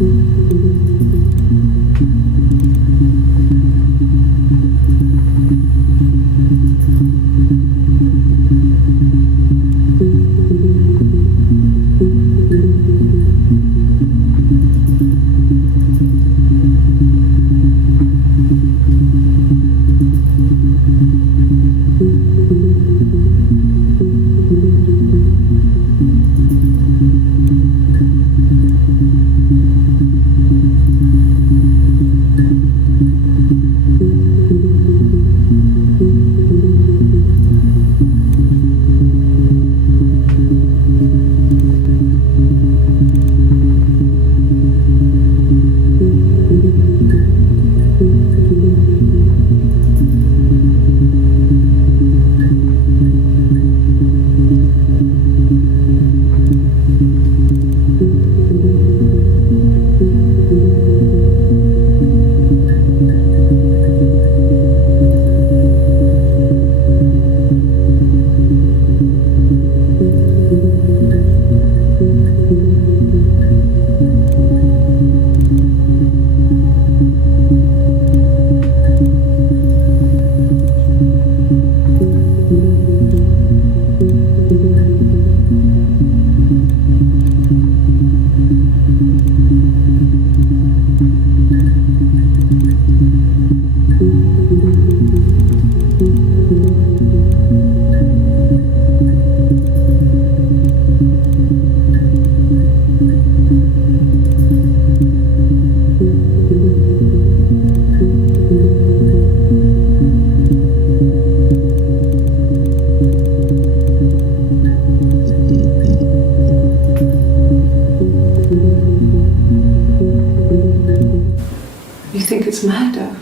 You think it's murder?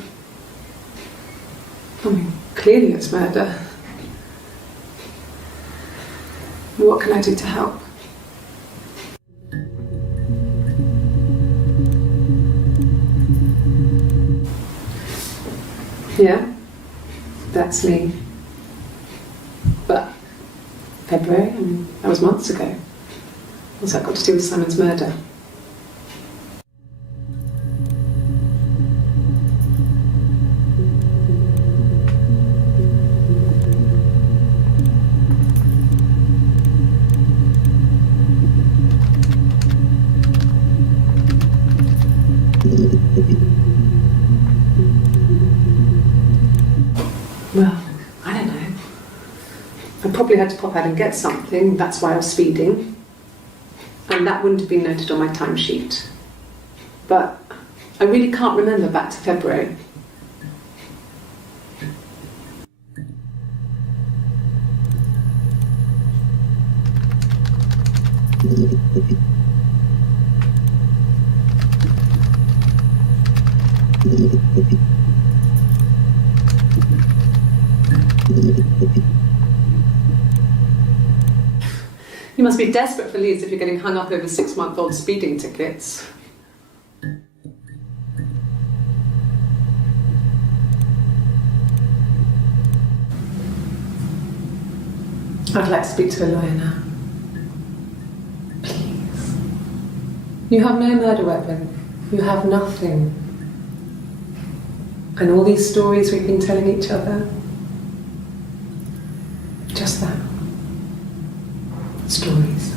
I mean, clearly it's murder. What can I do to help? Yeah, that's me. But February, I mean, that was months ago. What's that got to do with Simon's murder? Well, I don't know. I probably had to pop out and get something, that's why I was speeding. And that wouldn't have been noted on my timesheet. But I really can't remember back to February. You must be desperate for leads if you're getting hung up over 6-month-old speeding tickets. I'd like to speak to a lawyer now. Please. You have no murder weapon. You have nothing. And all these stories we've been telling each other, just that. Stories.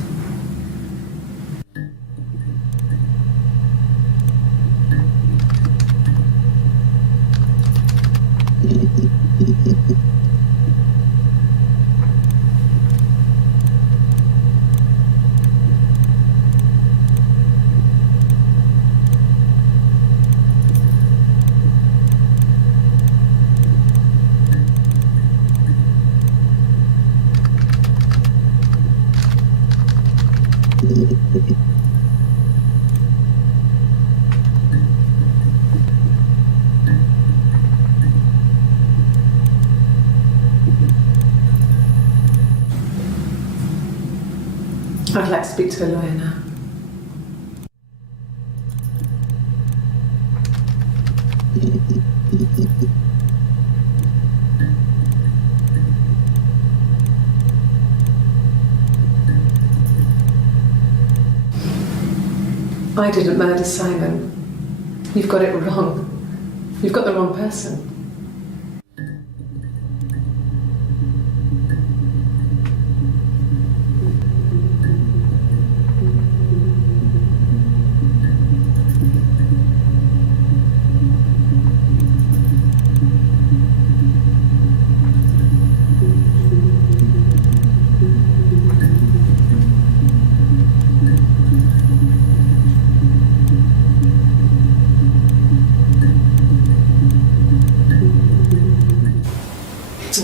I'd like to speak to a lawyer now. I didn't murder Simon. You've got it wrong. You've got the wrong person.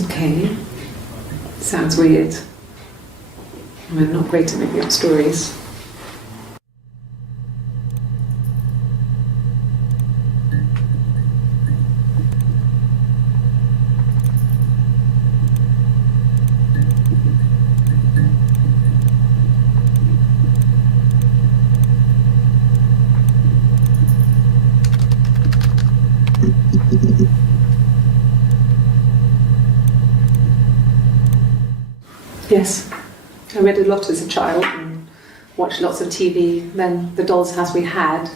Okay, sounds weird. I'm not great at making up stories. Yes, I read a lot as a child and watched lots of TV. Then the doll's house we had,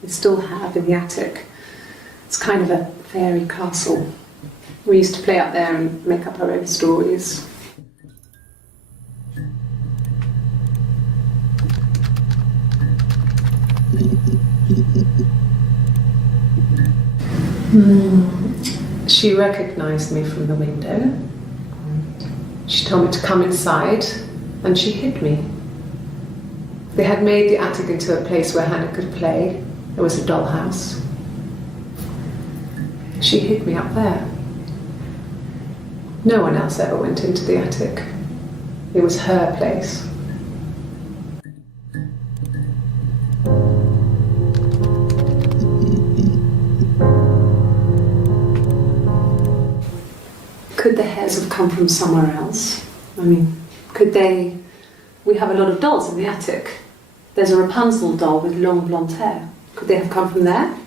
we still have in the attic. It's kind of a fairy castle. We used to play up there and make up our own stories. She recognised me from the window. She told me to come inside, and she hid me. They had made the attic into a place where Hannah could play. There was a dollhouse. She hid me up there. No one else ever went into the attic. It was her place. Could the hairs have come from somewhere else? I mean, could they... We have a lot of dolls in the attic. There's a Rapunzel doll with long blonde hair. Could they have come from there?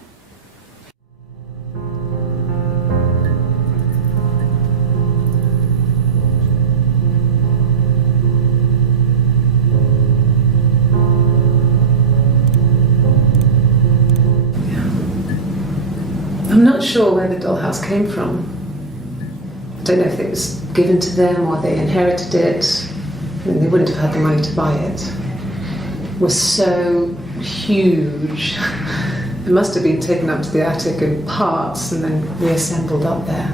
I'm not sure where the dollhouse came from. I don't know if it was given to them or they inherited it. I mean, they wouldn't have had the money to buy it. It was so huge. It must have been taken up to the attic in parts and then reassembled up there.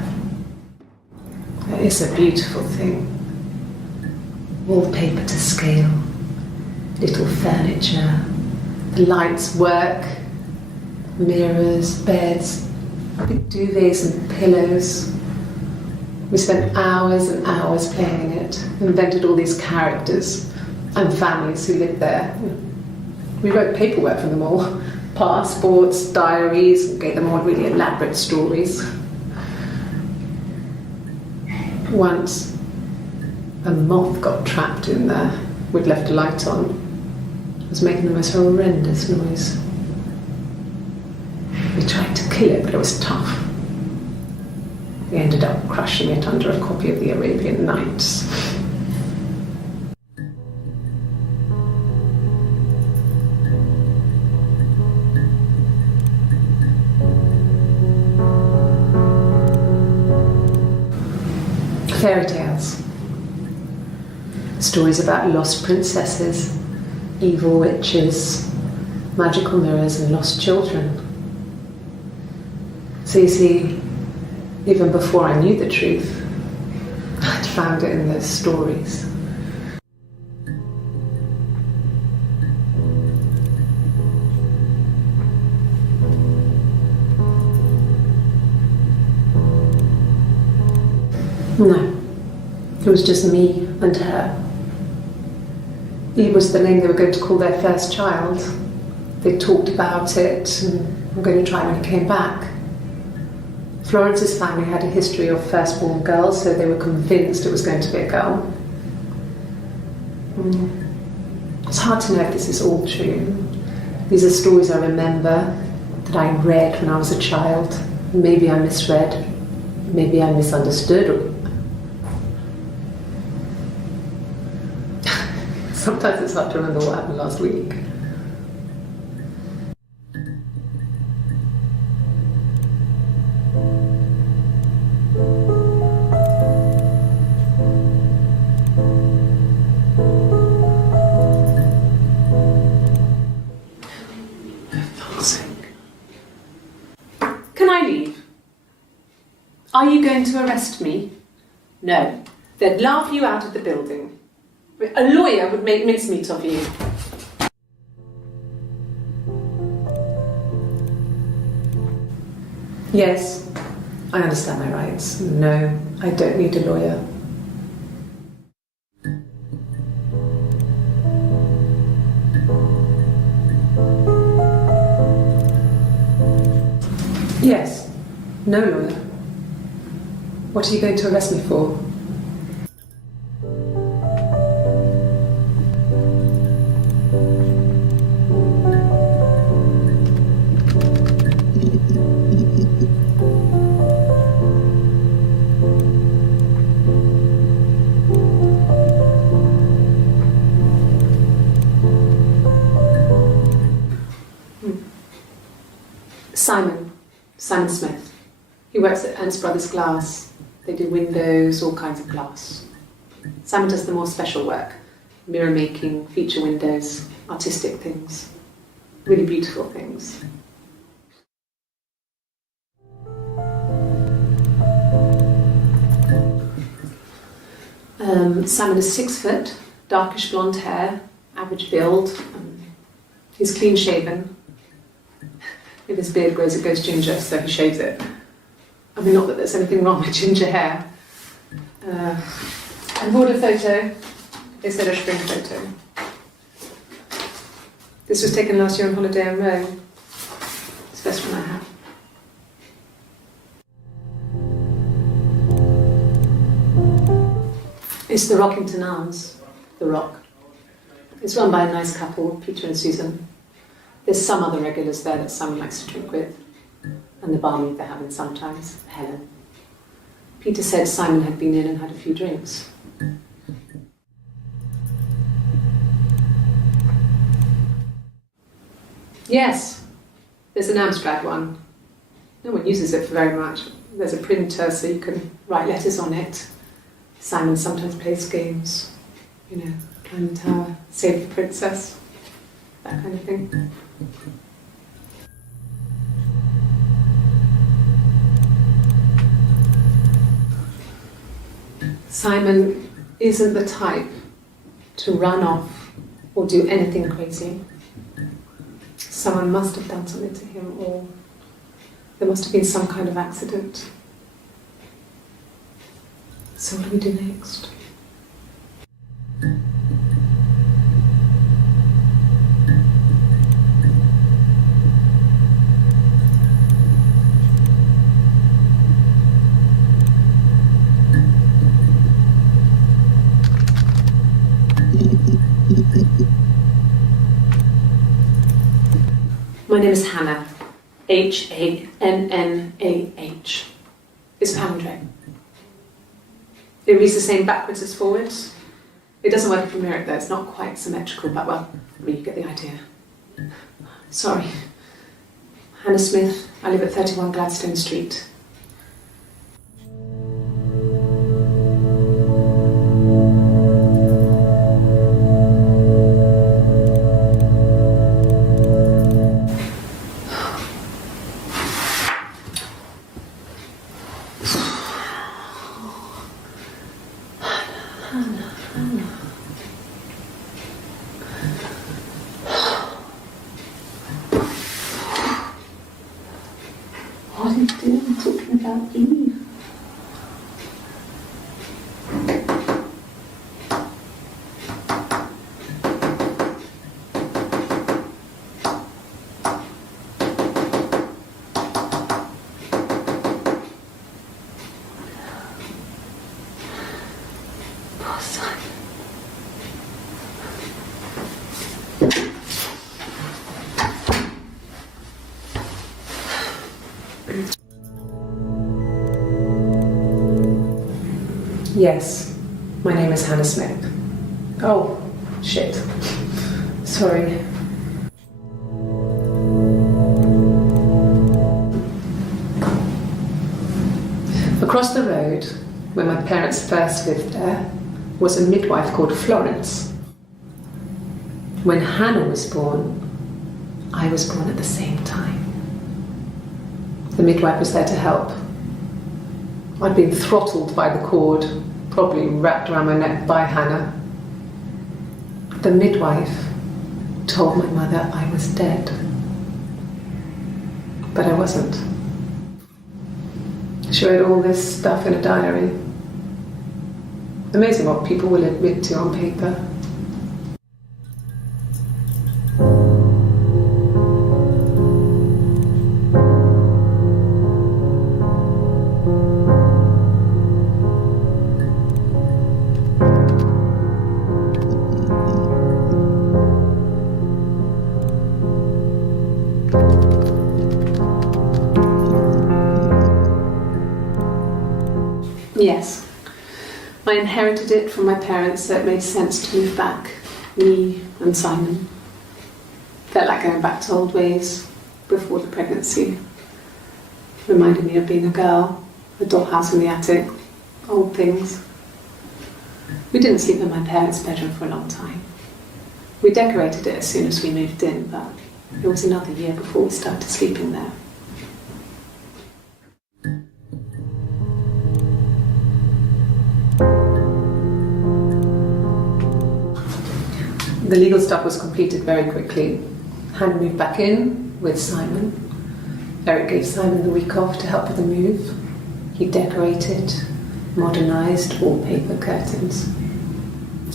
It's a beautiful thing. Wallpaper to scale, little furniture, the lights work, mirrors, beds, big duvets and pillows. We spent hours and hours playing it, invented all these characters and families who lived there. We wrote paperwork for them all, passports, diaries, gave them all really elaborate stories. Once, a moth got trapped in there. We'd left a light on. It was making the most horrendous noise. We tried to kill it, but it was tough. We ended up crushing it under a copy of the Arabian Nights. Fairy tales. Stories about lost princesses, evil witches, magical mirrors and lost children. So you see, even before I knew the truth, I'd found it in those stories. No, it was just me and her. Eve was the name they were going to call their first child. They talked about it and were going to try when he came back. Florence's family had a history of firstborn girls, so they were convinced it was going to be a girl. It's hard to know if this is all true. These are stories I remember, that I read when I was a child. Maybe I misread, maybe I misunderstood. Sometimes it's hard to remember what happened last week. leave? Are you going to arrest me? No. They'd laugh you out of the building. A lawyer would make mincemeat of you. Yes, I understand my rights. No, I don't need a lawyer. Yes, no lawyer. What are you going to arrest me for? Simon Smith. He works at Ernst Brothers Glass. They do windows, all kinds of glass. Simon does the more special work, mirror making, feature windows, artistic things, really beautiful things. Simon is 6 foot, darkish blonde hair, average build. He's clean shaven. If his beard grows, it goes ginger, so he shaves it. I mean, not that there's anything wrong with ginger hair. And border photo instead of spring photo. This was taken last year on holiday in Rome. It's the best one I have. It's the Rockington Arms, the Rock. It's run by a nice couple, Peter and Susan. There's some other regulars there that Simon likes to drink with, and the barmaid they're having sometimes, Helen. Peter said Simon had been in and had a few drinks. Yes, there's an Amstrad one. No one uses it for very much. There's a printer so you can write letters on it. Simon sometimes plays games, you know, climb the tower, save the princess, that kind of thing. Simon isn't the type to run off or do anything crazy. Someone must have done something to him, or there must have been some kind of accident. So what do we do next? My name is Hannah, H-A-N-N-A-H. It's a palindrome. It reads the same backwards as forwards. It doesn't work if you mirror it though, it's not quite symmetrical, but well, I mean, you get the idea. Sorry. Hannah Smith, I live at 31 Gladstone Street. What are you doing talking about Eve? Poor Simon. Yes, my name is Hannah Smith. Oh, shit. Sorry. Across the road, where my parents first lived there, was a midwife called Florence. When Hannah was born, I was born at the same time. The midwife was there to help. I'd been throttled by the cord, probably wrapped around my neck by Hannah. The midwife told my mother I was dead, but I wasn't. She wrote all this stuff in a diary. Amazing what people will admit to on paper. Yes, I inherited it from my parents, so it made sense to move back, me and Simon. Felt like going back to old ways before the pregnancy. Reminded me of being a girl, a dollhouse in the attic, old things. We didn't sleep in my parents' bedroom for a long time. We decorated it as soon as we moved in, but it was another year before we started sleeping there. The legal stuff was completed very quickly. Hannah moved back in with Simon. Eric gave Simon the week off to help with the move. He decorated, modernised wallpaper, curtains.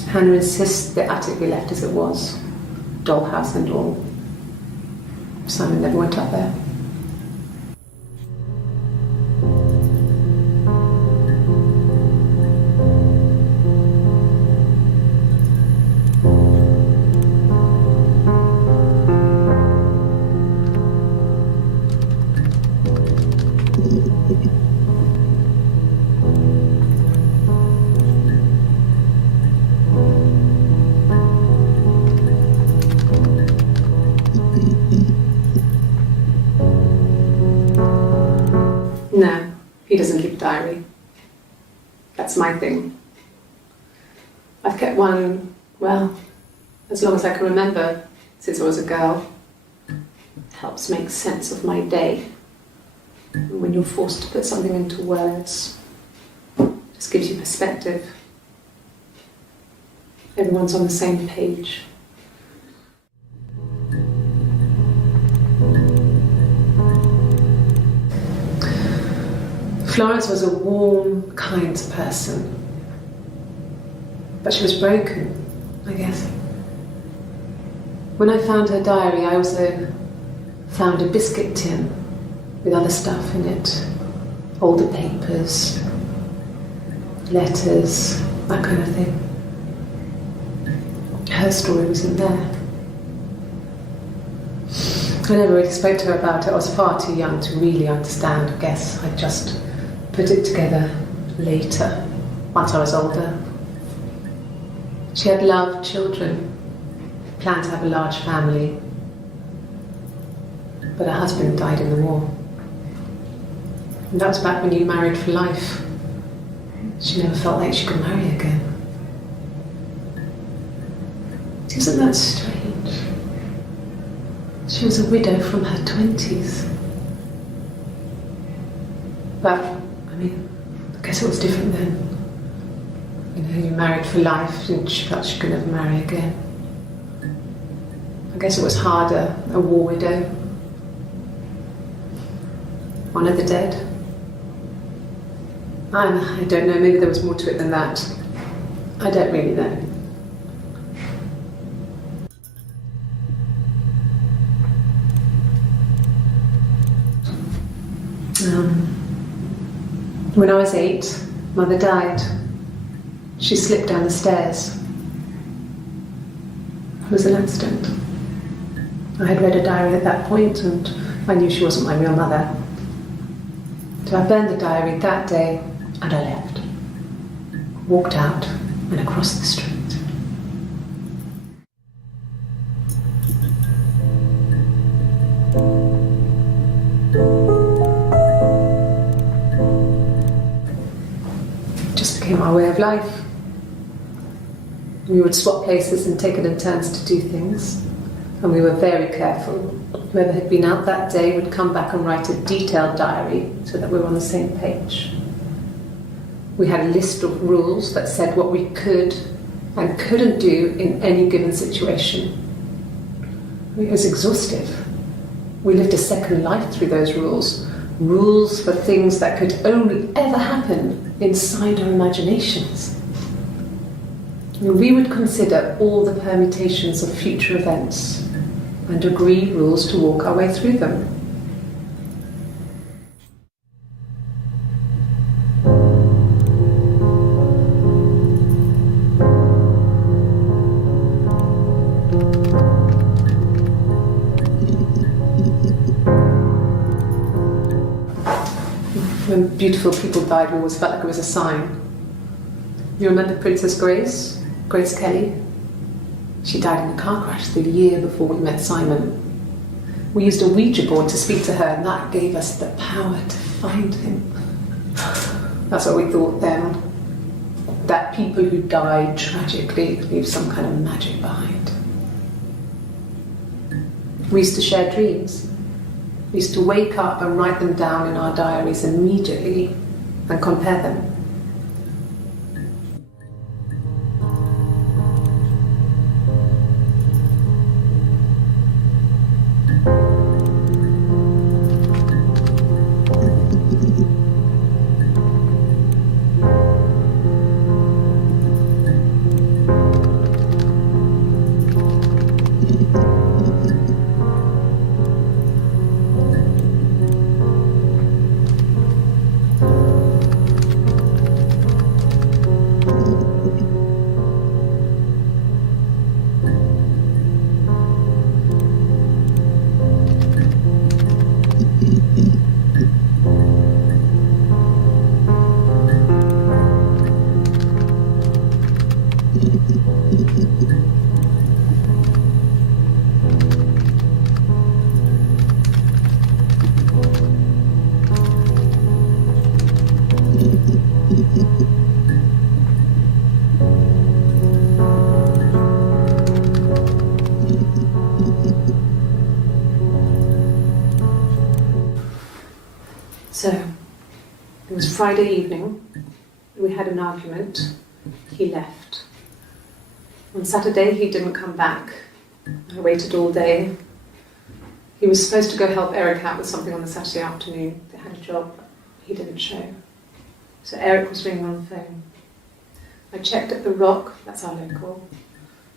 Hannah insists the attic be left as it was, dollhouse and all. Simon never went up there. No, he doesn't keep a diary. That's my thing. I've kept one, well, as long as I can remember, since I was a girl. It helps make sense of my day. And when you're forced to put something into words, it just gives you perspective. Everyone's on the same page. Florence was a warm, kind person, but she was broken, I guess. When I found her diary, I also found a biscuit tin with other stuff in it, older papers, letters, that kind of thing. Her story was in there. I never really spoke to her about it. I was far too young to really understand, I guess. I just put it together later, once I was older. She had loved children, planned to have a large family, but her husband died in the war. And that was back when you married for life. She never felt like she could marry again. Isn't that strange? She was a widow from her 20s. But, I mean, I guess it was different then. You know, you married for life and she felt she could never marry again. I guess it was harder, a war widow. One of the dead. I don't know, maybe there was more to it than that. I don't really know. When I was 8, Mother died. She slipped down the stairs. It was an accident. I had read a diary at that point and I knew she wasn't my real mother. So I burned the diary that day and I left. Walked out and across the street. Became our way of life. We would swap places and take it in turns to do things, and we were very careful. Whoever had been out that day would come back and write a detailed diary so that we were on the same page. We had a list of rules that said what we could and couldn't do in any given situation. It was exhaustive. We lived a second life through those rules. Rules for things that could only ever happen inside our imaginations. We would consider all the permutations of future events and agree rules to walk our way through them. When beautiful people died, we always felt like it was a sign. You remember Princess Grace Kelly? She died in a car crash the year before we met Simon. We used a Ouija board to speak to her, and that gave us the power to find him. That's what we thought then. That people who died tragically leave some kind of magic behind. We used to share dreams. We used to wake up and write them down in our diaries immediately and compare them. So, it was Friday evening, we had an argument, he left. On Saturday he didn't come back, I waited all day. He was supposed to go help Eric out with something on the Saturday afternoon, they had a job, he didn't show. So Eric was ringing on the phone. I checked at the Rock, that's our local.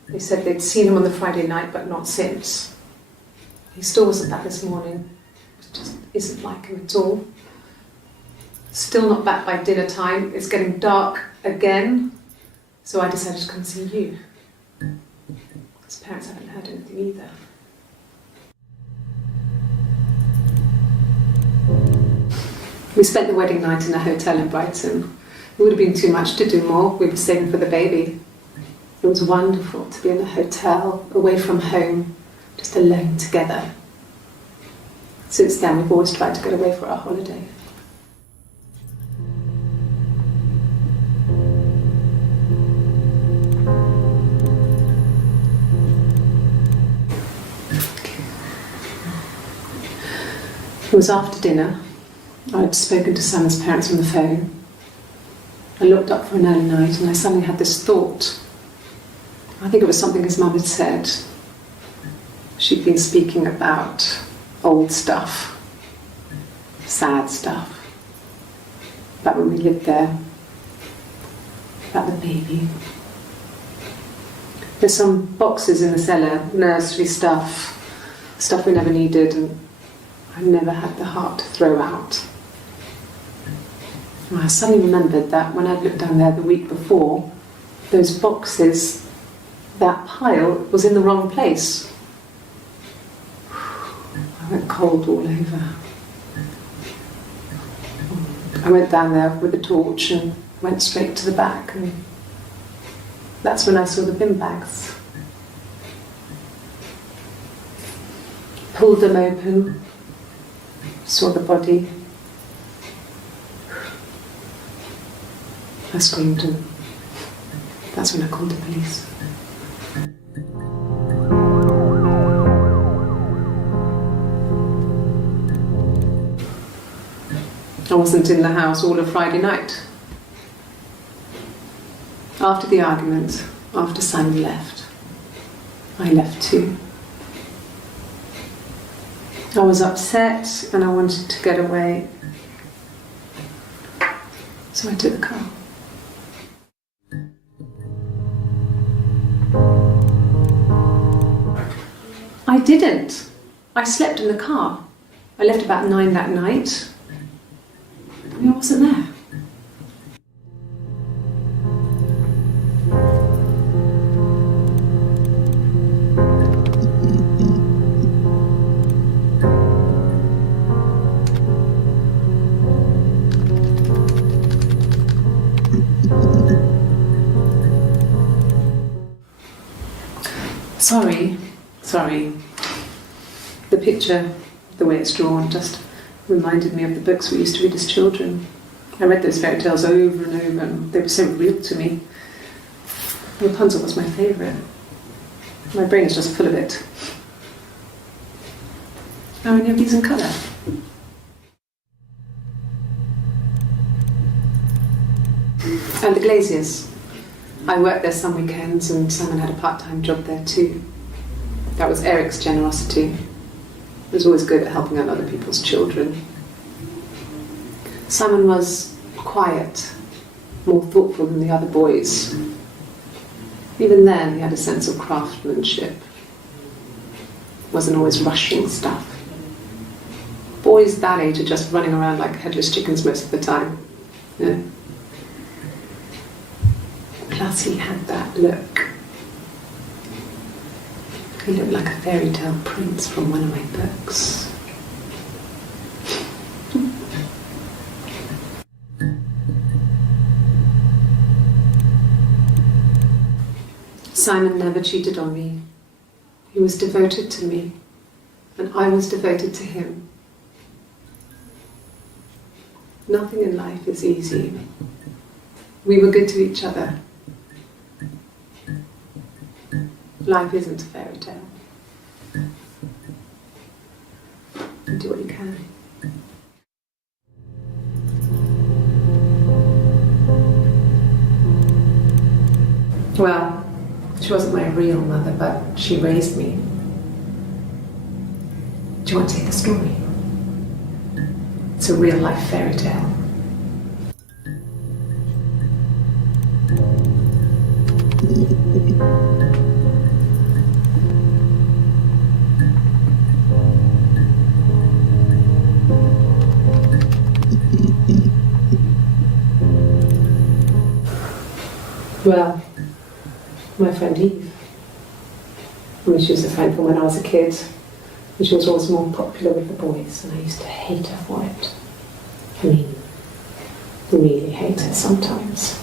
They said they'd seen him on the Friday night but not since. He still wasn't back this morning, it just isn't like him at all. Still not back by dinner time. It's getting dark again. So I decided to come see you. His parents haven't heard anything either. We spent the wedding night in a hotel in Brighton. It would have been too much to do more. We were saving for the baby. It was wonderful to be in a hotel, away from home, just alone together. Since then, we've always tried to get away for our holiday. It was after dinner. I'd spoken to Sam's parents on the phone. I looked up for an early night and I suddenly had this thought. I think it was something his mum had said. She'd been speaking about old stuff, sad stuff, about when we lived there, about the baby. There's some boxes in the cellar, nursery stuff we never needed, and I never had the heart to throw out. And I suddenly remembered that when I'd looked down there the week before, those boxes, that pile was in the wrong place. I went cold all over. I went down there with a torch and went straight to the back, and that's when I saw the bin bags. Pulled them open, saw the body. I screamed, and that's when I called the police. I wasn't in the house all of Friday night. After the argument, after Simon left, I left too. I was upset and I wanted to get away. So I took the car. I didn't. I slept in the car. I left about 9 that night. I wasn't there. Sorry. The picture, the way it's drawn, just reminded me of the books we used to read as children. I read those fairy tales over and over, and they were so real to me. Rapunzel was my favourite. My brain is just full of it. Are any of these in colour? And the Glaziers. I worked there some weekends, and Simon had a part-time job there too. That was Eric's generosity. He was always good at helping out other people's children. Simon was quiet, more thoughtful than the other boys. Even then, he had a sense of craftsmanship. Wasn't always rushing stuff. Boys that age are just running around like headless chickens most of the time. Yeah. Plus, he had that look. He looked like a fairy tale prince from one of my books. Simon never cheated on me. He was devoted to me, and I was devoted to him. Nothing in life is easy. We were good to each other. Life isn't a fairy tale. You do what you can. Well, she wasn't my real mother, but she raised me. Do you want to hear the story? It's a real life fairy tale. Well, my friend Eve. I mean, she was a friend from when I was a kid, and she was always more popular with the boys, and I used to hate her for it. I mean, really hate her sometimes.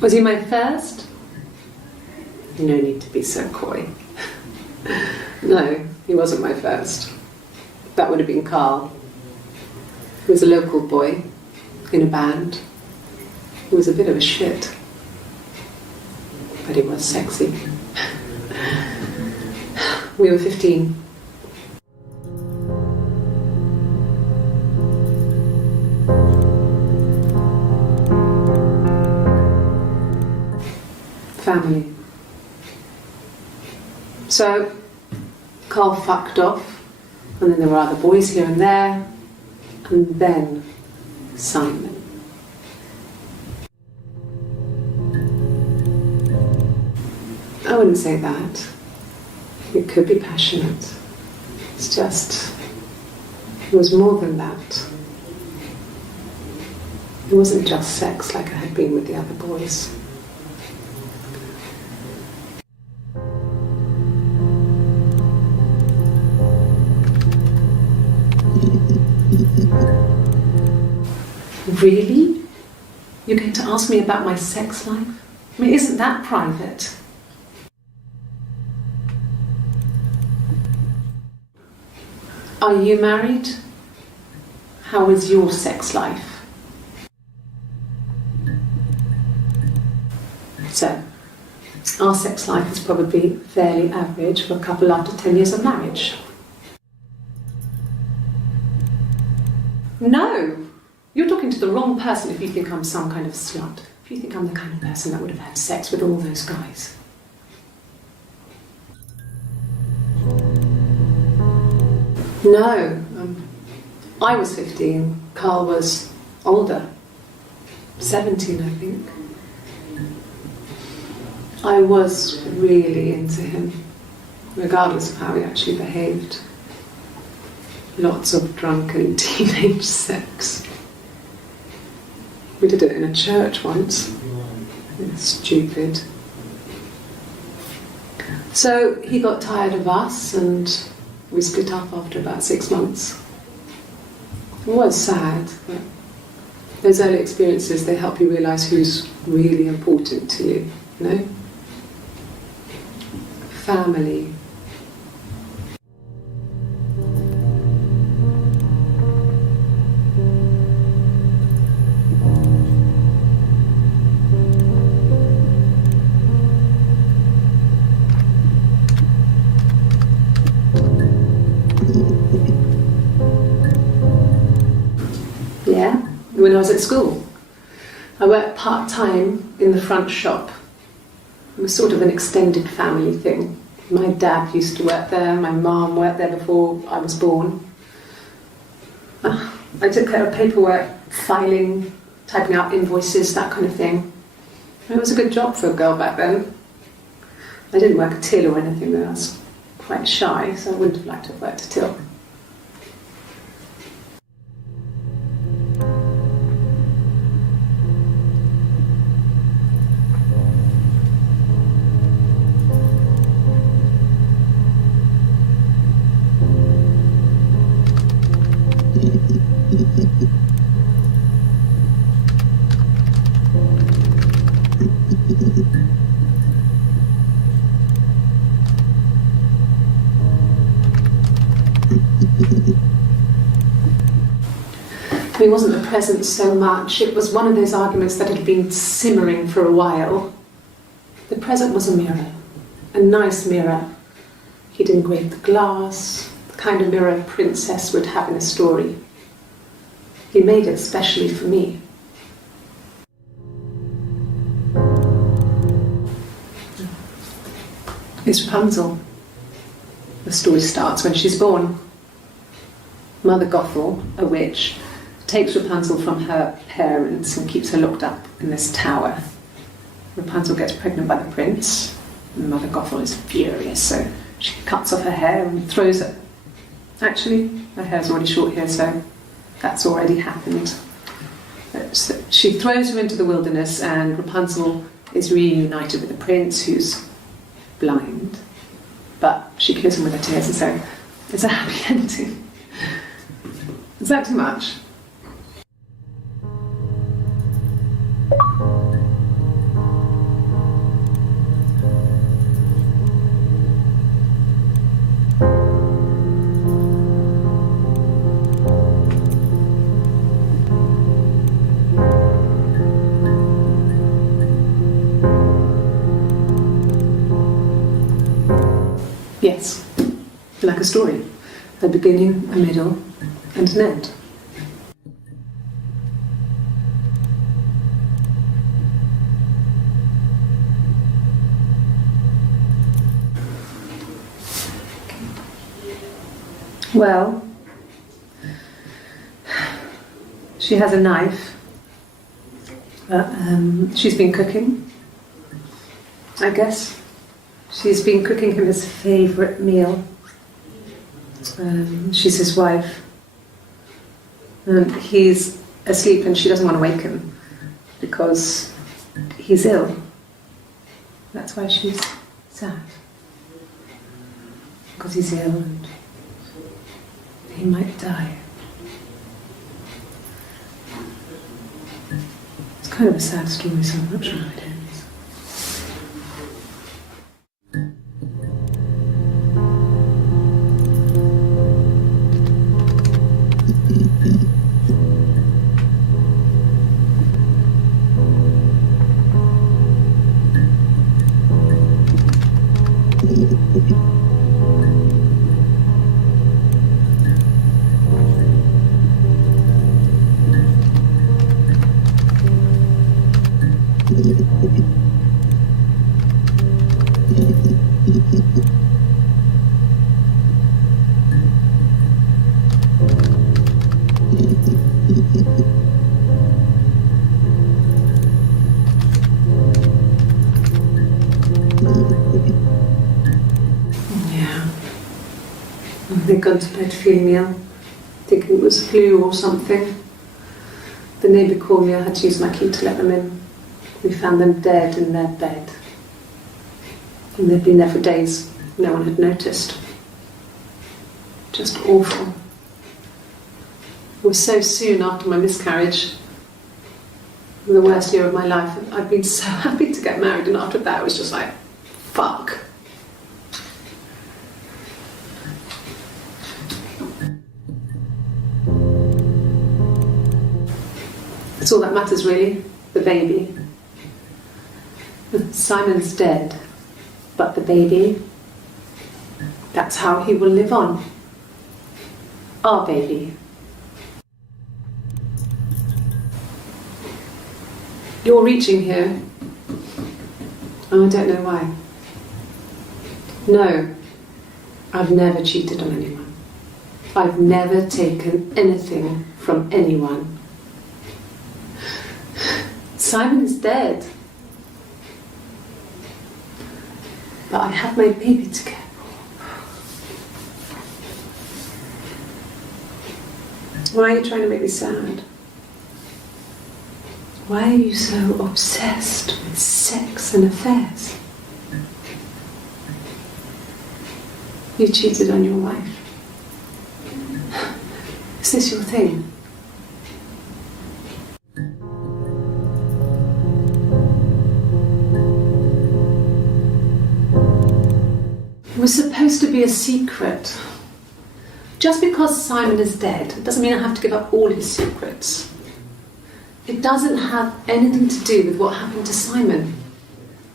Was he my first? No need to be so coy. No, he wasn't my first. That would have been Carl. He was a local boy in a band. He was a bit of a shit, but he was sexy. We were 15. Family. So, Carl fucked off, and then there were other boys here and there, and then Simon. I wouldn't say that. It could be passionate. It's just, it was more than that. It wasn't just sex like I had been with the other boys. Really? You're going to ask me about my sex life? I mean, isn't that private? Are you married? How is your sex life? So, Our sex life is probably fairly average for a couple after 10 years of marriage. No! You're talking to the wrong person if you think I'm some kind of slut. If you think I'm the kind of person that would have had sex with all those guys. No. I was 15. Carl was older. 17, I think. I was really into him, regardless of how he actually behaved. Lots of drunken teenage sex. We did it in a church once. It's stupid. So he got tired of us and we split up after about 6 months. It was sad, but those early experiences, they help you realise who's really important to you, you know? Family. Yeah, when I was at school. I worked part-time in the front shop. It was sort of an extended family thing. My dad used to work there, my mum worked there before I was born. I took care of paperwork, filing, typing out invoices, that kind of thing. It was a good job for a girl back then. I didn't work a till or anything, though. I was quite shy, so I wouldn't have liked to have worked a till. It wasn't the present so much, it was one of those arguments that had been simmering for a while. The present was a mirror, a nice mirror. He'd engraved the glass, the kind of mirror a princess would have in a story. He made it specially for me. It's Rapunzel. The story starts when she's born. Mother Gothel, a witch, takes Rapunzel from her parents and keeps her locked up in this tower. Rapunzel gets pregnant by the prince, and Mother Gothel is furious, so she cuts off her hair and throws it. Actually, her hair's already short here, so that's already happened. So she throws her into the wilderness, and Rapunzel is reunited with the prince, who's blind. But she kills him with her tears, and so it's a happy ending. Is that too much? Yes, like a story. A beginning, a middle, and an end. Well, she has a knife. She's been cooking, I guess. She's been cooking him his favourite meal. She's his wife. And he's asleep and she doesn't want to wake him because he's ill. That's why she's sad. Because he's ill and he might die. It's kind of a sad story, so I'm not sure how it ends. Yeah. They'd gone to bed feeling ill, thinking it was flu or something. The neighbour called me, I had to use my key to let them in. We found them dead in their bed. And they'd been there for days. No one had noticed. Just awful. It was so soon after my miscarriage, the worst year of my life. I'd been so happy to get married, and after that it was just like, fuck. That's all that matters really, the baby. Simon's dead, but the baby, that's how he will live on. Our baby. You're reaching here. Oh, I don't know why. No, I've never cheated on anyone. I've never taken anything from anyone. Simon is dead. But I have my baby to care for. Why are you trying to make me sad? Why are you so obsessed with sex and affairs? You cheated on your wife. Is this your thing? It was supposed to be a secret. Just because Simon is dead doesn't mean I have to give up all his secrets. It doesn't have anything to do with what happened to Simon.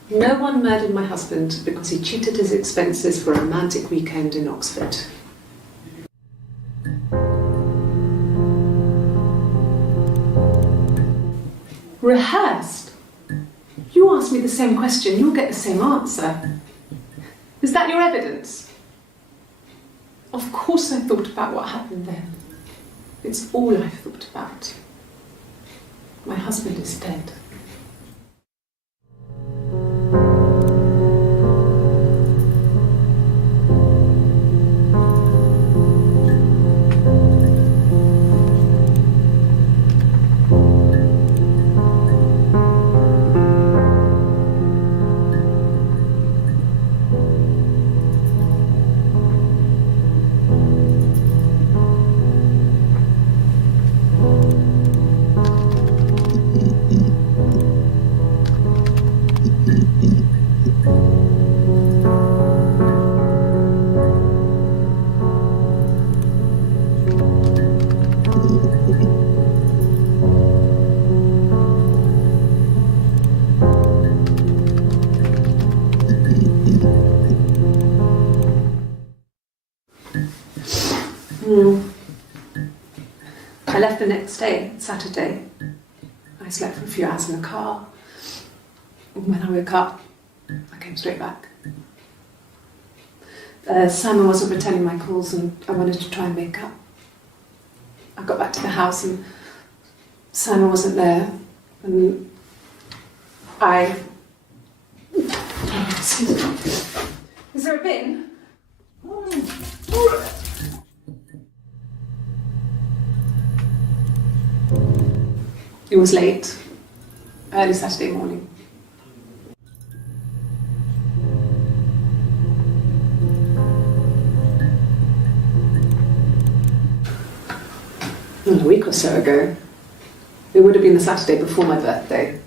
No one murdered my husband because he cheated his expenses for a romantic weekend in Oxford. Rehearsed? You ask me the same question, you'll get the same answer. Is that your evidence? Of course I thought about what happened then. It's all I've thought about. My husband is dead. I left the next day, Saturday. I slept for a few hours in the car. And when I woke up, I came straight back. Simon wasn't returning my calls and I wanted to try and make up. I got back to the house and Simon wasn't there. And I... Is there a bin? It was late, early Saturday morning. A week or so ago. It would have been the Saturday before my birthday.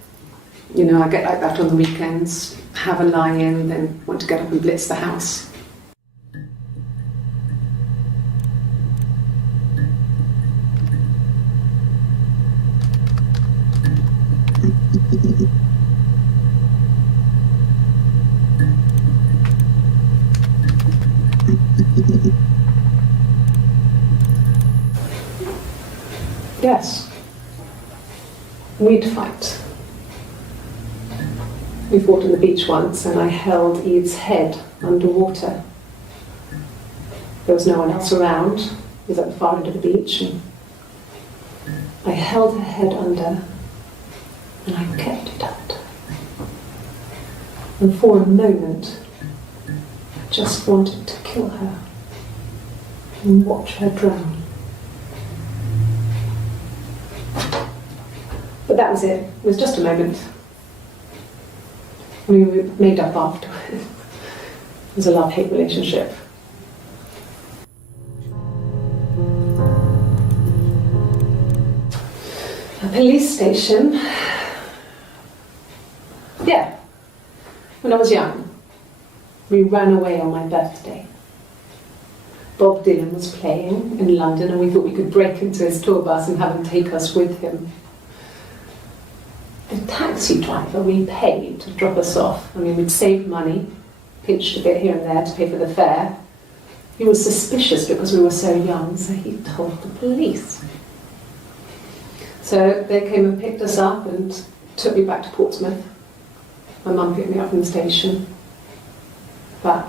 You know, I get like that on the weekends, have a lie-in, then want to get up and blitz the house. Yes. We'd fight. We fought on the beach once and I held Eve's head underwater. There was no one else around. It was at the far end of the beach. And I held her head under and I kept it under. And for a moment, I just wanted to kill her and watch her drown. But that was it. It was just a moment. We made up afterwards. It was a love-hate relationship. A police station. Yeah. When I was young, we ran away on my birthday. Bob Dylan was playing in London and we thought we could break into his tour bus and have him take us with him. The taxi driver we paid to drop us off, I mean, we'd saved money, pinched a bit here and there to pay for the fare. He was suspicious because we were so young, so he told the police. So they came and picked us up and took me back to Portsmouth. My mum picked me up from the station. But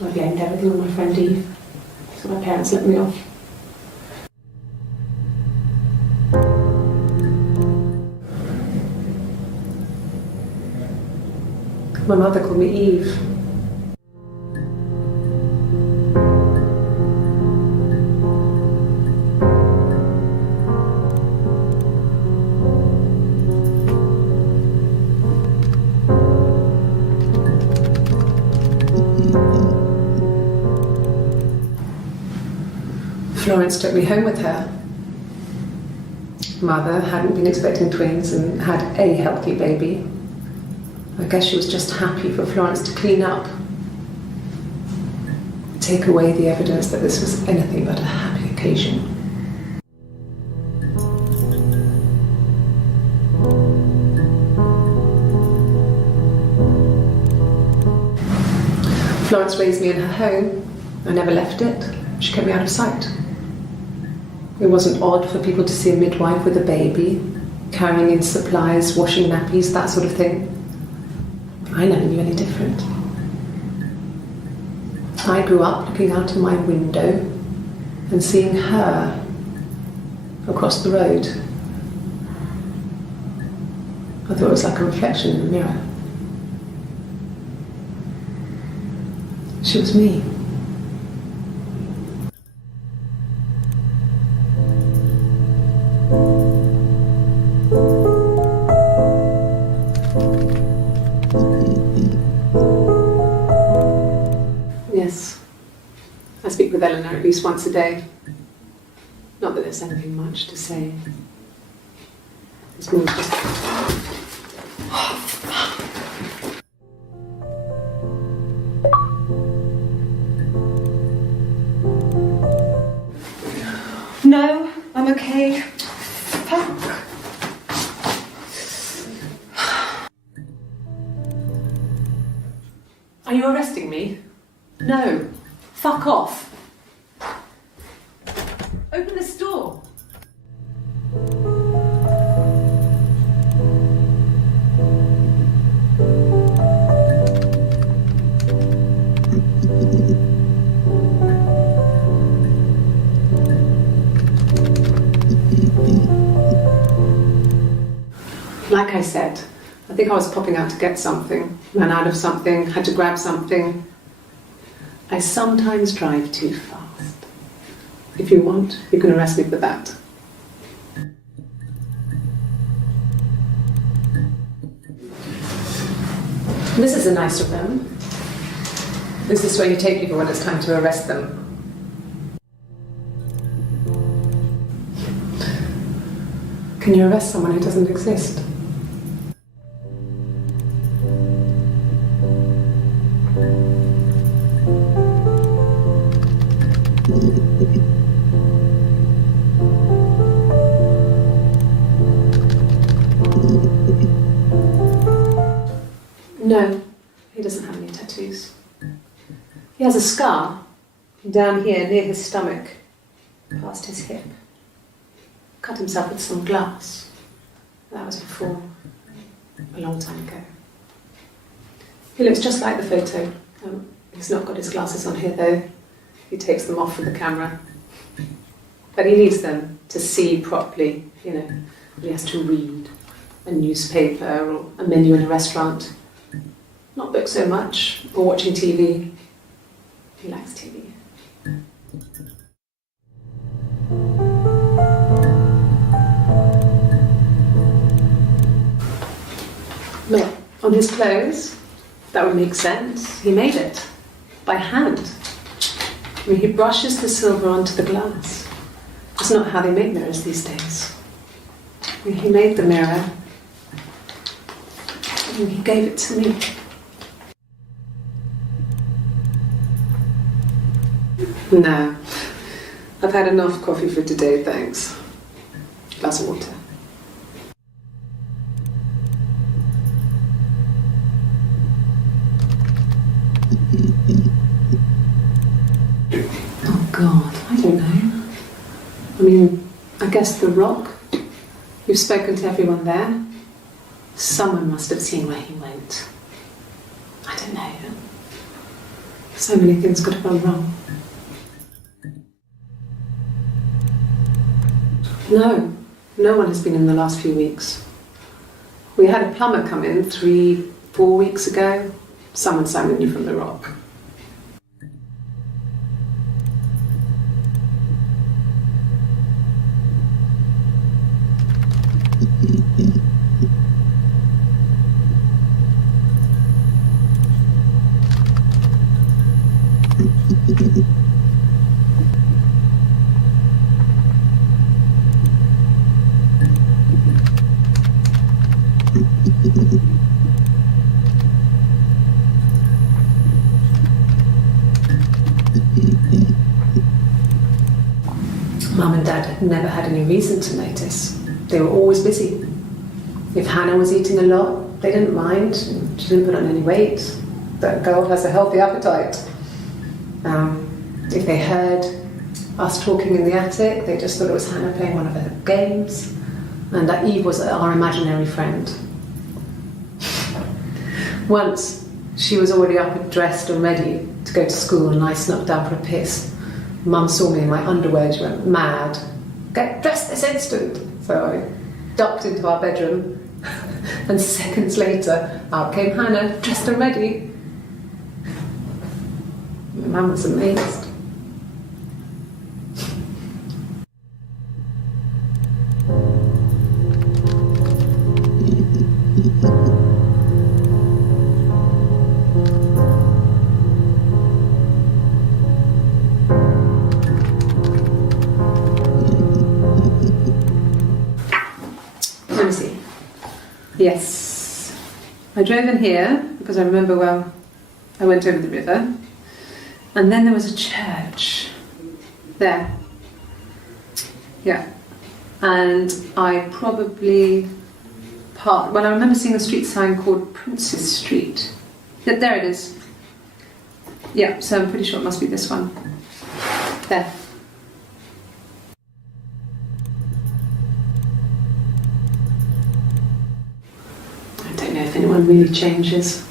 I blamed everything on my friend Eve, so my parents let me off. My mother called me Eve. Florence took me home with her. Mother hadn't been expecting twins and had a healthy baby. I guess she was just happy for Florence to clean up. Take away the evidence that this was anything but a happy occasion. Florence raised me in her home. I never left it. She kept me out of sight. It wasn't odd for people to see a midwife with a baby, carrying in supplies, washing nappies, that sort of thing. I never knew any different. I grew up looking out of my window and seeing her across the road. I thought it was like a reflection in the mirror. She was me. Yes, I speak with Eleanor at least once a day. Not that there's anything much to say. It's more just... No, I'm okay. Fuck. Are you arresting me? No. Fuck off. Open this door. Like I said, I think I was popping out to get something, ran out of something, had to grab something. I sometimes drive too fast. If you want, you can arrest me for that. This is a nicer room. This is where you take people when it's time to arrest them. Can you arrest someone who doesn't exist? No, he doesn't have any tattoos. He has a scar, down here near his stomach, past his hip. Cut himself with some glass. That was before, a long time ago. He looks just like the photo. He's not got his glasses on here though. He takes them off for the camera. But he needs them to see properly, you know. He has to read a newspaper or a menu in a restaurant. Not book so much, or watching TV. He likes TV. Look, on his clothes, that would make sense. He made it by hand. I mean, he brushes the silver onto the glass. It's not how they make mirrors these days. I mean, he made the mirror and he gave it to me. No, I've had enough coffee for today, thanks. Glass of water. Oh God, I don't know. I mean, I guess the Rock. You've spoken to everyone there. Someone must have seen where he went. I don't know. So many things could have gone wrong. No, no one has been in the last few weeks. We had a plumber come in 3-4 weeks ago. Someone summoned you from the Rock. Mum and Dad had never had any reason to notice. They were always busy. If Hannah was eating a lot, they didn't mind. She didn't put on any weight. That girl has a healthy appetite. If they heard us talking in the attic, they just thought it was Hannah playing one of her games, and that Eve was our imaginary friend. Once, she was already up and dressed and ready to go to school, and I snuck down for a piss. Mum saw me in my underwear, she went mad. Get dressed this instant! So I ducked into our bedroom, and seconds later, out came Hannah, dressed and ready. Mum was amazed. Let me see. Yes. I drove in here because I remember well I went over the river, and then there was a church there. Yeah. And I probably parked, well, I remember seeing a street sign called Princess Street. Yeah, there it is. Yeah, so I'm pretty sure it must be this one. There. I don't know if anyone really changes.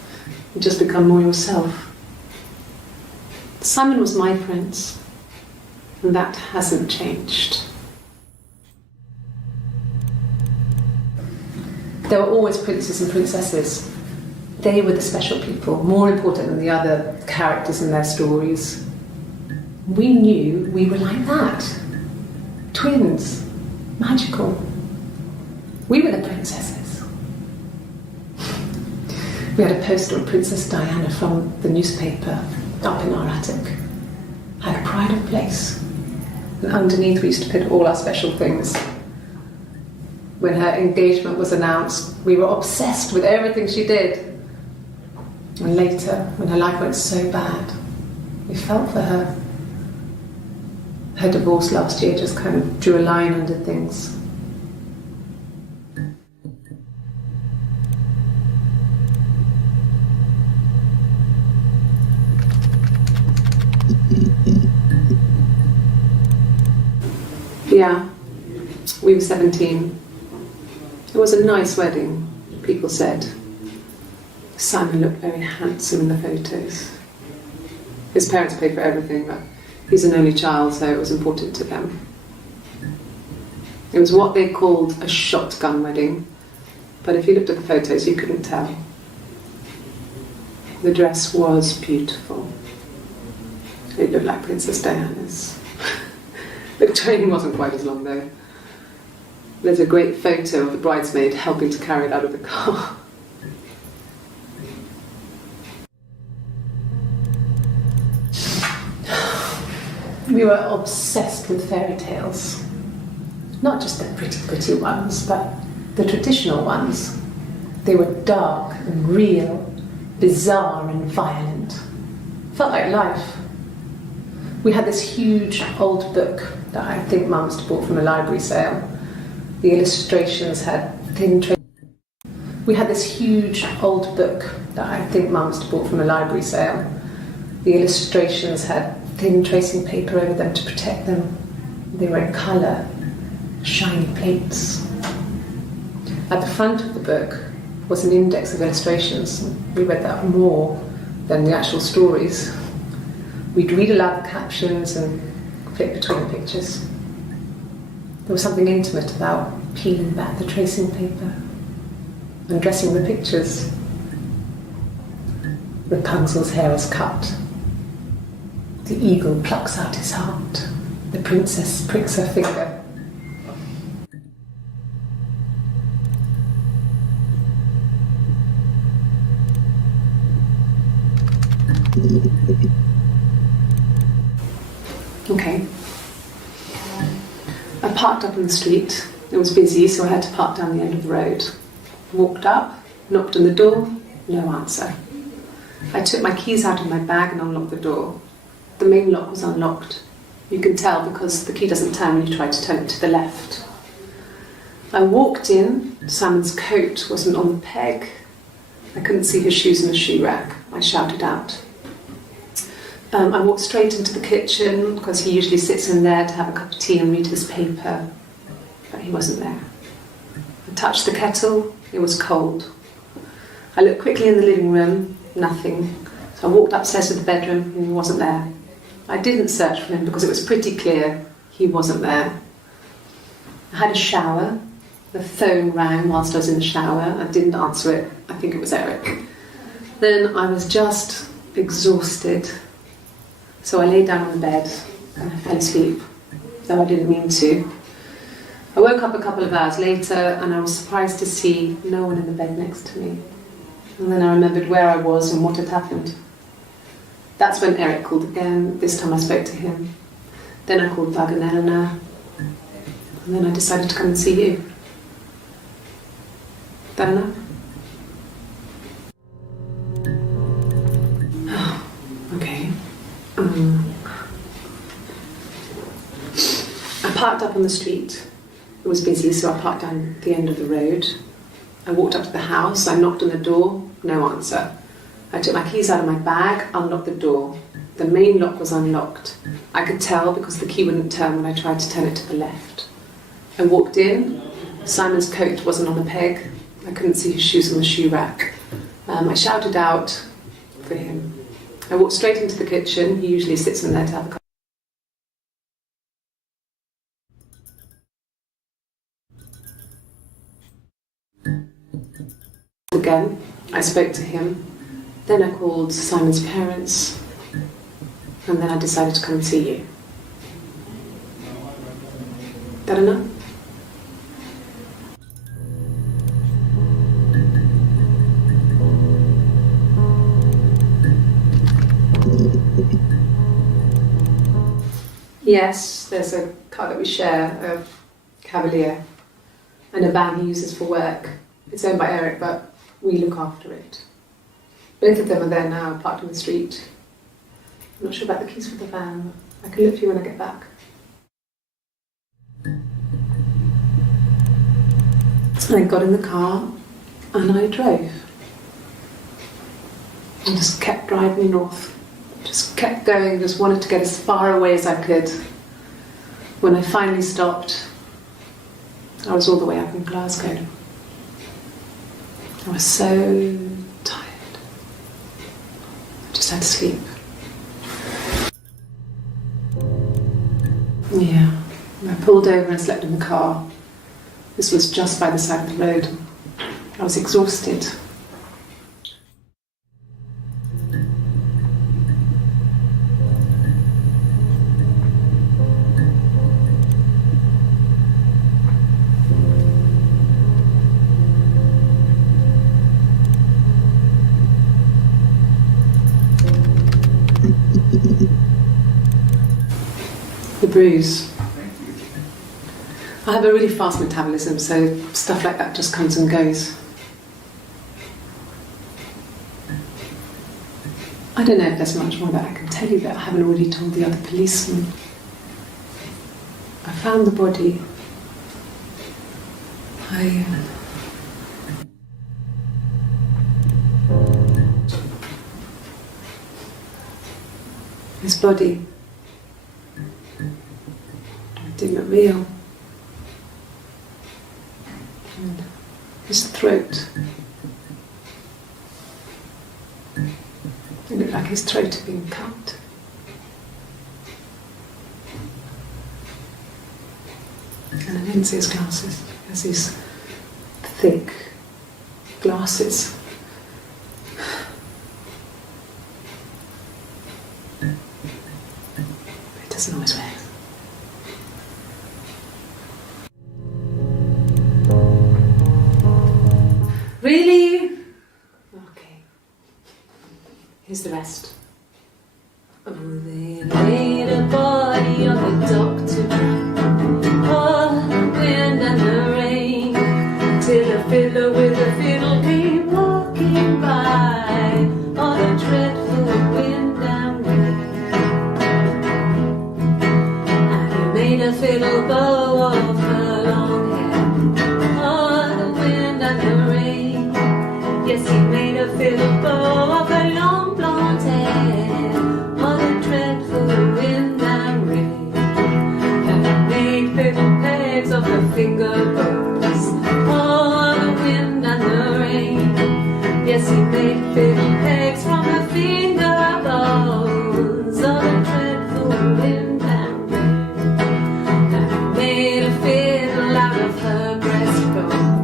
You just become more yourself. Simon was my prince, and that hasn't changed. There were always princes and princesses. They were the special people, more important than the other characters in their stories. We knew we were like that. Twins. Magical. We were the princesses. We had a poster of Princess Diana from the newspaper up in our attic. Had a pride of place. And underneath we used to put all our special things. When her engagement was announced, we were obsessed with everything she did. And later, when her life went so bad, we felt for her. Her divorce last year just kind of drew a line under things. Yeah, we were 17. It was a nice wedding, people said. Simon looked very handsome in the photos. His parents paid for everything, but he's an only child, so it was important to them. It was what they called a shotgun wedding, but if you looked at the photos, you couldn't tell. The dress was beautiful. It looked like Princess Diana's. The train wasn't quite as long though. There's a great photo of the bridesmaid helping to carry it out of the car. We were obsessed with fairy tales. Not just the pretty, pretty ones, but the traditional ones. They were dark and real, bizarre and violent. Felt like life. We had this huge old book that I think Mum must have bought from a library sale. The illustrations had thin We had this huge old book that I think Mum must have bought from a library sale. The illustrations had thin tracing paper over them to protect them. They were in colour, shiny plates. At the front of the book was an index of illustrations. We read that more than the actual stories. We'd read aloud the captions and flip between the pictures. There was something intimate about peeling back the tracing paper and dressing the pictures. Rapunzel's hair is cut. The eagle plucks out his heart. The princess pricks her finger. Okay. I parked up on the street. It was busy, so I had to park down the end of the road. Walked up, knocked on the door, no answer. I took my keys out of my bag and unlocked the door. The main lock was unlocked. You can tell because the key doesn't turn when you try to turn it to the left. I walked in. Simon's coat wasn't on the peg. I couldn't see his shoes in the shoe rack. I shouted out. I walked straight into the kitchen because he usually sits in there to have a cup of tea and read his paper, but he wasn't there. I touched the kettle. It was cold. I looked quickly in the living room. Nothing. So I walked upstairs to the bedroom and he wasn't there. I didn't search for him because it was pretty clear he wasn't there. I had a shower. The phone rang whilst I was in the shower. I didn't answer it. I think it was Eric. Then I was just exhausted. So I lay down on the bed and I fell asleep, though I didn't mean to. I woke up a couple of hours later and I was surprised to see no one in the bed next to me. And then I remembered where I was and what had happened. That's when Eric called again. This time I spoke to him. Then I called Doug and Eleanor. And then I decided to come and see you. That enough? Okay. I parked up on the street. It was busy, so I parked down the end of the road. I walked up to the house. I knocked on the door. No answer. I took my keys out of my bag, unlocked the door. The main lock was unlocked. I could tell because the key wouldn't turn when I tried to turn it to the left. I walked in. Simon's coat wasn't on the peg. I couldn't see his shoes on the shoe rack. I shouted out for him. I walked straight into the kitchen. He usually sits in there to have a cup. Again, I spoke to him. Then I called Simon's parents. And then I decided to come and see you. That enough? Yes, there's a car that we share, a Cavalier, and a van he uses for work. It's owned by Eric, but we look after it. Both of them are there now, parked on the street. I'm not sure about the keys for the van. I can look for you when I get back. So I got in the car and I drove. I just kept driving north. Just kept going, just wanted to get as far away as I could. When I finally stopped, I was all the way up in Glasgow. I was so tired. I just had to sleep. Yeah, I pulled over and slept in the car. This was just by the side of the road. I was exhausted. The bruise. I have a really fast metabolism, so stuff like that just comes and goes. I don't know if there's much more that I can tell you that I haven't already told the other policemen. I found the body. His body didn't look real. And his throat. It looked like his throat had been cut. And I didn't see his glasses. He has these thick glasses. He doesn't always wear. Really? Okay. Here's the rest. Oh, they laid a body on the doctor. Oh, the wind and the rain. Till a fiddler with a fiddle came walking by. Oh, the dreadful wind and rain. And he made a fiddle bow of her long hair. Oh, the wind and the rain. Yes, he made a fiddle bow of her long blonde hair. Oh, the dreadful wind and rain. And he made fiddle pegs of her finger bows. Oh, the wind and the rain. Yes, he made fiddle pegs from her finger bows. Oh, the dreadful wind and rain. And he made a fiddle out of her breastbone.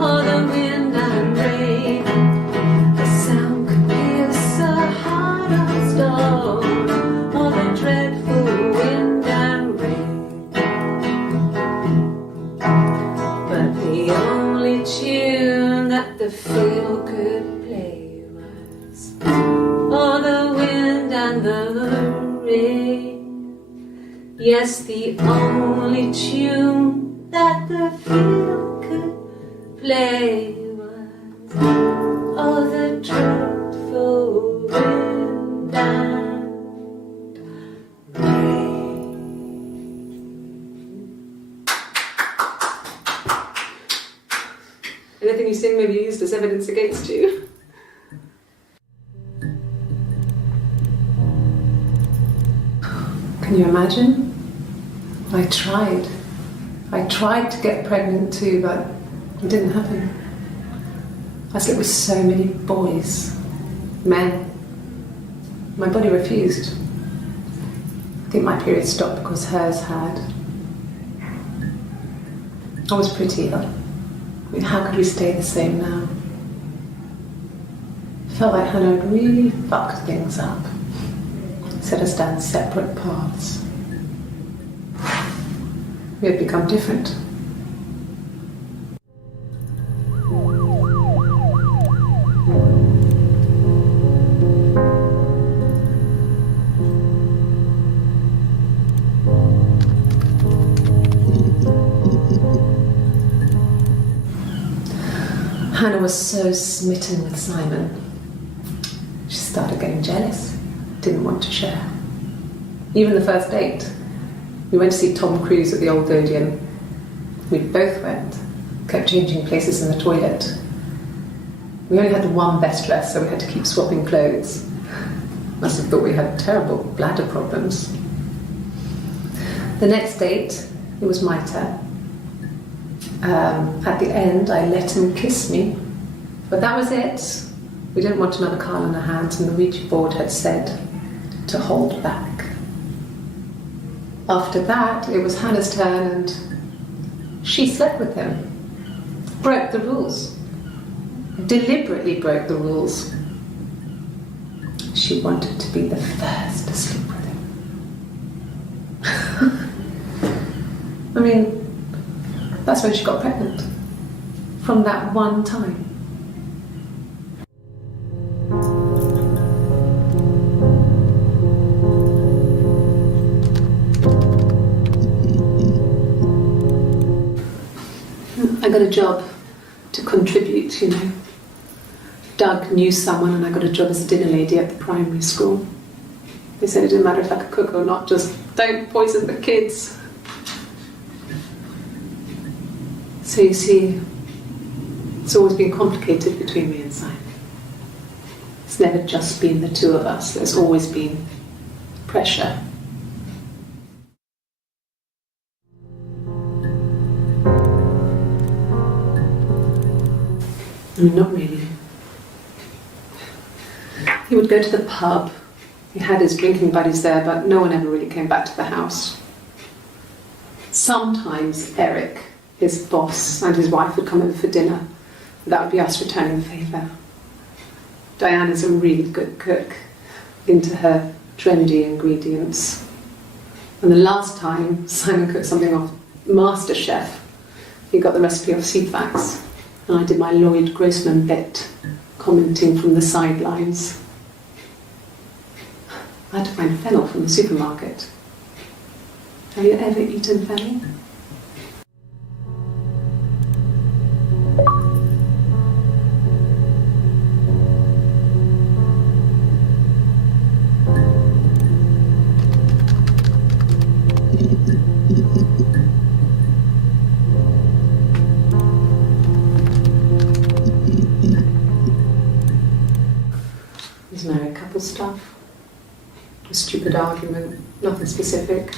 Oh, the wind and rain. The sound could pierce a heart of stone. Oh, the dreadful wind and rain. But the only tune that the fiddle could play was oh, the wind and the rain. Yes, the only tune that the fiddle could play was oh, the dreadful wind and rain. Anything you sing may be used as evidence against you. Can you imagine? I tried to get pregnant too, but it didn't happen. I slept with so many boys, men. My body refused. I think my period stopped because hers had. I was pretty ill. I mean, how could we stay the same now? I felt like Hannah had really fucked things up. Set us down separate paths. We had become different. Hannah was so smitten with Simon. She started getting jealous, didn't want to share. Even the first date, we went to see Tom Cruise at the Old Odeon. We both went, kept changing places in the toilet. We only had one best dress, so we had to keep swapping clothes. Must have thought we had terrible bladder problems. The next date, it was my turn. At the end, I let him kiss me, but that was it. We didn't want another card on our hands, and the Ouija board had said to hold back. After that, it was Hannah's turn, and she slept with him. Broke the rules. Deliberately broke the rules. She wanted to be the first to sleep with him. I mean, that's when she got pregnant. From that one time. I got a job to contribute, you know. Doug knew someone and I got a job as a dinner lady at the primary school. They said it didn't matter if I could cook or not, just don't poison the kids. So you see, it's always been complicated between me and Simon. It's never just been the two of us, there's always been pressure. I mean, not really. He would go to the pub. He had his drinking buddies there, but no one ever really came back to the house. Sometimes Eric, his boss, and his wife would come over for dinner. That would be us returning the favour. Diana's a really good cook, into her trendy ingredients. And the last time Simon cooked something off MasterChef, he got the recipe off Ceefax. And I did my Lloyd Grossman bit, commenting from the sidelines. I had to find fennel from the supermarket. Have you ever eaten fennel? There's married couple stuff. A stupid argument, nothing specific.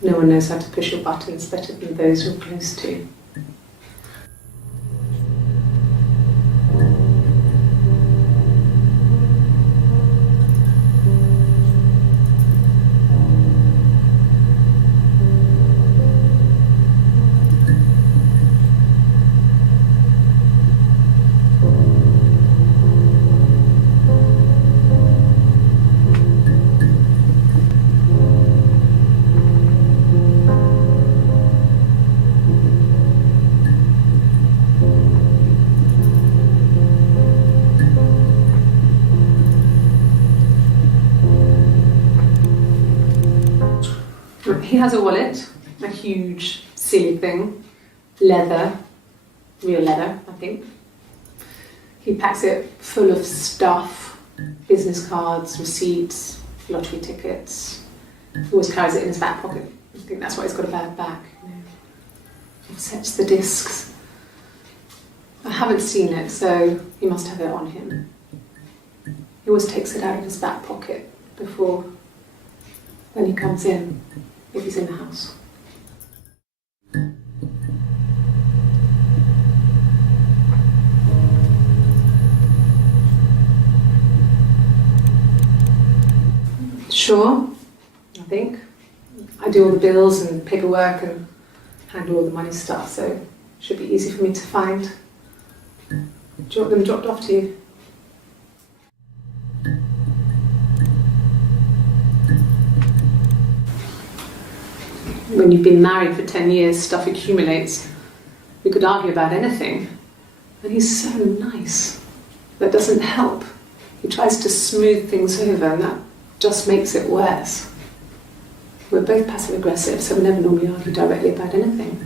No one knows how to push your buttons better than those you're close to. He has a wallet, a huge, silly thing, leather, real leather, I think. He packs it full of stuff, business cards, receipts, lottery tickets. He always carries it in his back pocket. I think that's why he's got a bad back. You know. He sets the discs. I haven't seen it, so he must have it on him. He always takes it out of his back pocket before, when he comes in. If he's in the house. Sure, I think. I do all the bills and paperwork and handle all the money stuff, so it should be easy for me to find. Do you want them dropped off to you? When you've been married for 10 years, stuff accumulates. We could argue about anything. And he's so nice. That doesn't help. He tries to smooth things over, and that just makes it worse. We're both passive aggressive, so we never normally argue directly about anything.